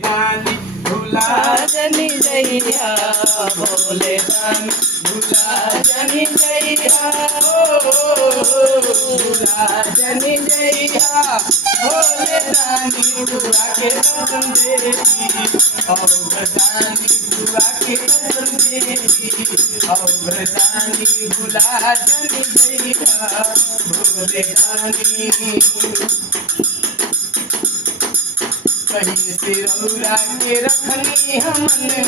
दानी भुला जनी जइया भोले दानी भुला जनी जइया भुला जनी जइया भोले दानी बुआ के कसम देती और दानी बुआ के कसम देती और दानी भुला जनी जइया भोले दानी कहीं से रौरा के रखनी हमन में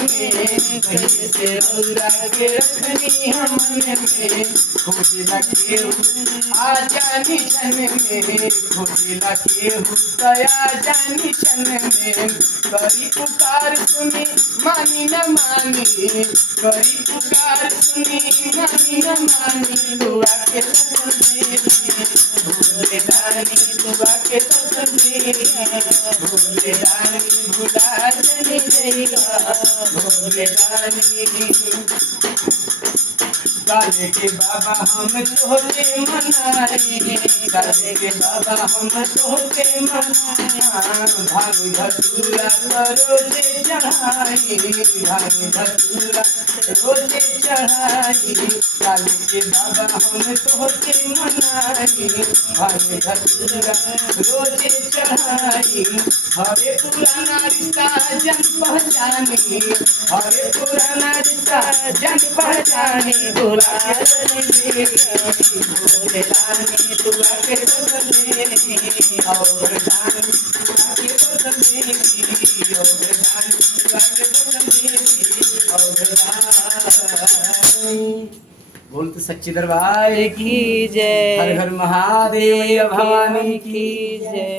कहीं से रौरा के रखनी हमन में खोजला केहू आ जानी छन में खोजला केहू तया जानी छन में करी पुकार सुनी मानी न मानी करी पुकार सुनी मानी न मानी दुआ के कसम भोले दानी दुआ के कसम भोले दानी भुला जनी जइया भोले दानी काले के बाबा हम तोहके मनाई काले के बाबा हम तोहके मनाई भांग धतूरा रोजे चढ़ाई भांग धतूरा रोजे चढ़ाई काले के बाबा हम तोहके मनाई भांग धतूरा रोजे चढ़ाई हरे पुराना रिश्ता जन पहचानी हरे पुराना रिश्ता जन पहचानी भोले दानी दुआ के कसम देती और दानी दुआ के कसम देती और दानी दुआ के कसम देती और दानी बोलते सच्ची दरबार की जय हर हर महादेव भवानी की जय।